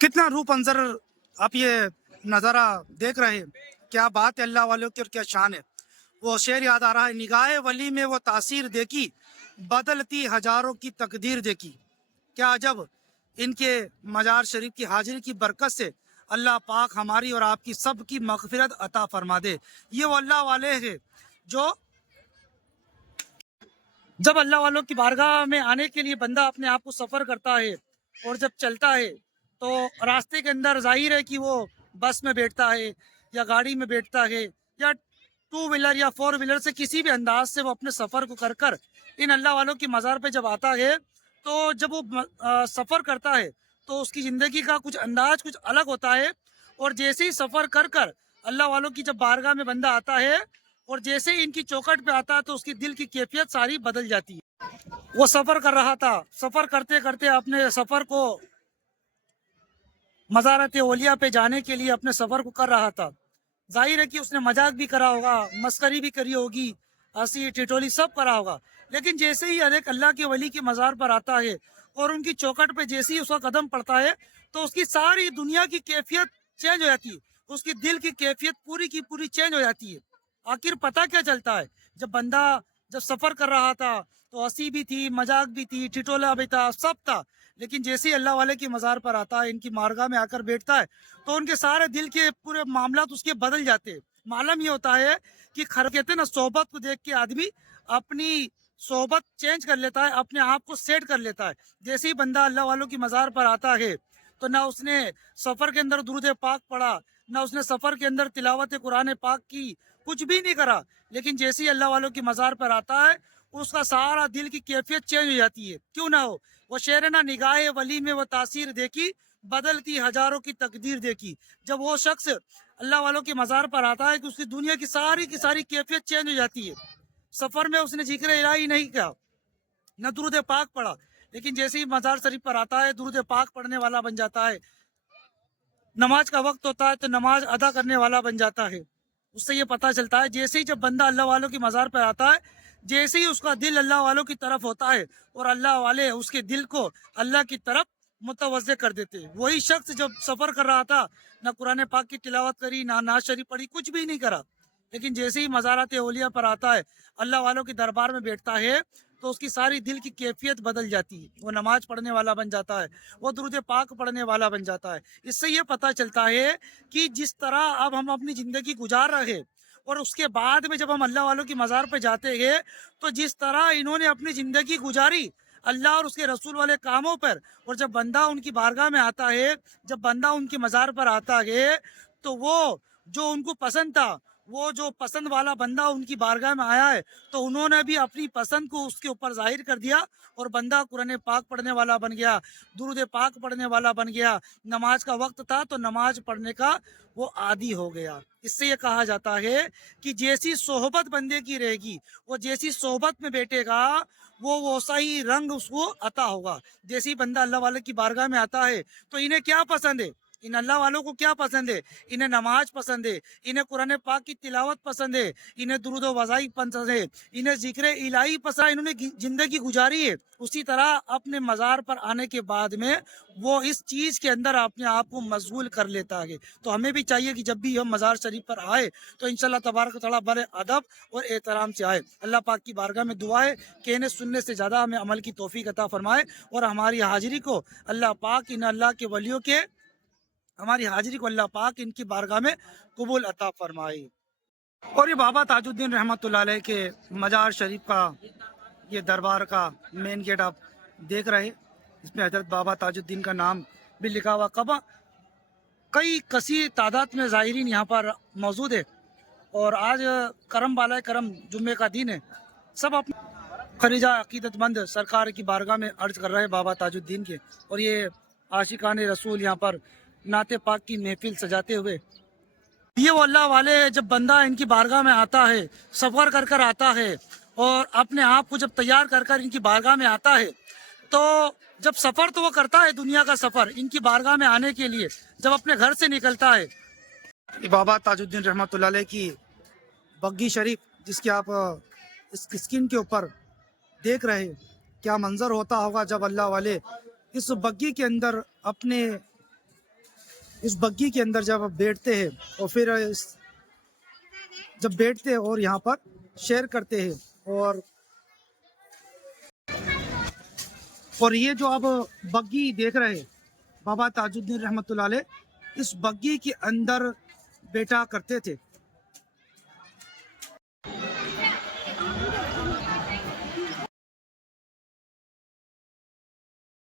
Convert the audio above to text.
کتنا روپ انظر آپ یہ نظارہ دیکھ رہے ہیں، کیا بات ہے اللہ والوں کی اور کیا شان ہے۔ وہ شعر یاد آ رہا ہے، نگاہ ولی میں وہ تاثیر دیکھی، بدلتی ہزاروں کی تقدیر دیکھی۔ کیا عجب، ان کے مزار شریف کی حاضری کی برکت سے اللہ پاک ہماری اور آپ کی سب کی مغفرت عطا فرما دے۔ یہ وہ اللہ والے ہیں جو جب اللہ والوں کی بارگاہ میں آنے کے لیے بندہ اپنے آپ کو سفر کرتا ہے اور جب چلتا ہے تو راستے کے اندر ظاہر ہے کہ وہ بس میں بیٹھتا ہے یا گاڑی میں بیٹھتا ہے یا ٹو ویلر یا فور ویلر سے کسی بھی انداز سے وہ اپنے سفر کو کر کر ان اللہ والوں کی مزار پہ جب آتا ہے تو جب وہ سفر کرتا ہے تو اس کی زندگی کا کچھ انداز کچھ الگ ہوتا ہے، اور جیسے ہی سفر کر کر اللہ والوں کی جب بارگاہ میں بندہ آتا ہے اور جیسے ہی ان کی چوکٹ پہ آتا ہے تو اس کی دل کی کیفیت ساری بدل جاتی ہے۔ وہ سفر کر رہا تھا، سفر کرتے کرتے اپنے سفر کو مزارت اولیاء پہ جانے کے لیے اپنے سفر کو کر رہا تھا۔ ظاہر ہے کہ اس نے مذاق بھی کرا ہوگا، مسخری بھی کری ہوگی، ہنسی ٹھٹولی سب کرا ہوگا، لیکن جیسے ہی ایک اللہ کے ولی کی مزار پر آتا ہے اور ان کی چوکٹ پہ جیسے ہی اس کا قدم پڑتا ہے تو اس کی ساری دنیا کی کیفیت چینج ہو جاتی ہے، اس کی دل کی کیفیت پوری کی پوری چینج ہو جاتی ہے۔ آخر پتہ کیا چلتا ہے، جب بندہ جب سفر کر رہا تھا تو ہنسی بھی تھی، مذاق بھی تھی، ٹھٹولا بھی تھا، سب تھا، لیکن جیسے ہی اللہ والے کی مزار پر آتا ہے، ان کی مارگاہ میں آ کر بیٹھتا ہے تو ان کے سارے دل کے پورے معاملات اس کے بدل جاتے ہیں۔ معلوم یہ ہوتا ہے کہ کہتے ہیں نا، صحبت کو دیکھ کے آدمی اپنی صحبت چینج کر لیتا ہے، اپنے آپ کو سیٹ کر لیتا ہے۔ جیسے ہی بندہ اللہ والوں کی مزار پر آتا ہے تو نہ اس نے سفر کے اندر درود پاک پڑھا، نہ اس نے سفر کے اندر تلاوت قرآن پاک کی، کچھ بھی نہیں کرا، لیکن جیسے ہی اللہ والوں کی مزار پر آتا ہے اس کا سارا دل کی کیفیت چینج ہو جاتی ہے۔ کیوں نہ ہو، وہ شعر نا، نگاہ ولی میں وہ تاثیر دیکھی، بدلتی ہزاروں کی تقدیر دیکھی۔ جب وہ شخص اللہ والوں کی مزار پر آتا ہے کہ اس کی دنیا کی ساری کیفیت چینج ہو جاتی ہے۔ سفر میں اس نے ذکر الہی نہیں کیا، نہ درود پاک پڑھا، لیکن جیسے ہی مزار شریف پر آتا ہے درود پاک پڑھنے والا بن جاتا ہے، نماز کا وقت ہوتا ہے تو نماز ادا کرنے والا بن جاتا ہے۔ اس سے یہ پتہ چلتا ہے جیسے ہی جب بندہ اللہ والوں کی مزار پر آتا ہے، جیسے ہی اس کا دل اللہ والوں کی طرف ہوتا ہے اور اللہ والے اس کے دل کو اللہ کی طرف متوجہ کر دیتے ہیں۔ وہی شخص جب سفر کر رہا تھا، نہ قرآن پاک کی تلاوت کری، نہ نعت شریف پڑھی، کچھ بھی نہیں کرا، لیکن جیسے ہی مزارات اولیاء پر آتا ہے، اللہ والوں کے دربار میں بیٹھتا ہے تو اس کی ساری دل کی کیفیت بدل جاتی ہے۔ وہ نماز پڑھنے والا بن جاتا ہے، وہ درود پاک پڑھنے والا بن جاتا ہے۔ اس سے یہ پتہ چلتا ہے کہ جس طرح اب ہم اپنی زندگی گزار رہے ہیں اور اس کے بعد میں جب ہم اللہ والوں کی مزار پہ جاتے ہیں تو جس طرح انہوں نے اپنی زندگی گزاری اللہ اور اس کے رسول والے کاموں پر، اور جب بندہ ان کی بارگاہ میں آتا ہے، جب بندہ ان کی مزار پر آتا ہے تو وہ جو ان کو پسند تھا، وہ جو پسند والا بندہ ان کی بارگاہ میں آیا ہے تو انہوں نے بھی اپنی پسند کو اس کے اوپر ظاہر کر دیا اور بندہ قرآن پاک پڑھنے والا بن گیا، درود پاک پڑھنے والا بن گیا۔ نماز کا وقت تھا تو نماز پڑھنے کا وہ عادی ہو گیا۔ اس سے یہ کہا جاتا ہے کہ جیسی صحبت بندے کی رہے گی، وہ جیسی صحبت میں بیٹھے گا وہ ویسا ہی رنگ اس کو عطا ہوگا۔ جیسی بندہ اللہ والے کی بارگاہ میں آتا ہے تو انہیں کیا پسند ہے، ان اللہ والوں کو کیا پسند ہے، انہیں نماز پسند ہے، انہیں قرآن پاک کی تلاوت پسند ہے، انہیں درود و وظائف پسند ہے، انہیں ذکر الہی پسند ہے، انہوں نے زندگی گزاری ہے۔ اسی طرح اپنے مزار پر آنے کے بعد میں وہ اس چیز کے اندر اپنے آپ کو مشغول کر لیتا ہے۔ تو ہمیں بھی چاہیے کہ جب بھی ہم مزار شریف پر آئے تو انشاءاللہ تبارک و تعالیٰ بڑے ادب اور احترام سے آئے۔ اللہ پاک کی بارگاہ میں دعا ہے، کہنے سننے سے زیادہ ہمیں عمل کی توفیق عطا فرمائے، اور ہماری حاضری کو اللہ پاک ان اللہ کے ولیوں کے ہماری حاضری کو اللہ پاک ان کی بارگاہ میں قبول عطا فرمائے۔ اور یہ بابا تاج الدین رحمۃ اللہ علیہ کے مزار شریف کا یہ دربار کا مین گیٹ آپ دیکھ رہے، اس میں حضرت بابا تاج الدین کا نام بھی لکھا ہوا۔ کئی کثیر تعداد میں زائرین یہاں پر موجود ہے، اور آج کرم بالائے کرم جمعے کا دن ہے۔ سب اپنے خریجہ عقیدت مند سرکار کی بارگاہ میں عرض کر رہے ہیں بابا تاج الدین کے، اور یہ عاشقان رسول یہاں پر نعت پاک کی محفل سجاتے ہوئے، یہ وہ اللہ والے جب بندہ ان کی بارگاہ میں آتا ہے، سفر کر کر آتا ہے اور اپنے آپ کو جب تیار کر کر ان کی بارگاہ میں آتا ہے تو جب سفر تو وہ کرتا ہے دنیا کا سفر ان کی بارگاہ میں آنے کے لیے، جب اپنے گھر سے نکلتا ہے، بابا تاج الدین رحمۃ اللہ علیہ کی بگی شریف جس کی آپ اس اسکرین کے اوپر دیکھ رہے ہیں، کیا منظر ہوتا ہوگا جب اللہ والے اس بگی کے اندر اپنے اس بگی کے اندر جب آپ بیٹھتے ہیں اور پھر جب بیٹھتے ہیں اور یہاں پر شیئر کرتے ہیں، اور یہ جو آپ بگی دیکھ رہے ہیں، بابا تاج الدین رحمۃ اللہ علیہ اس بگی کے اندر بیٹھا کرتے تھے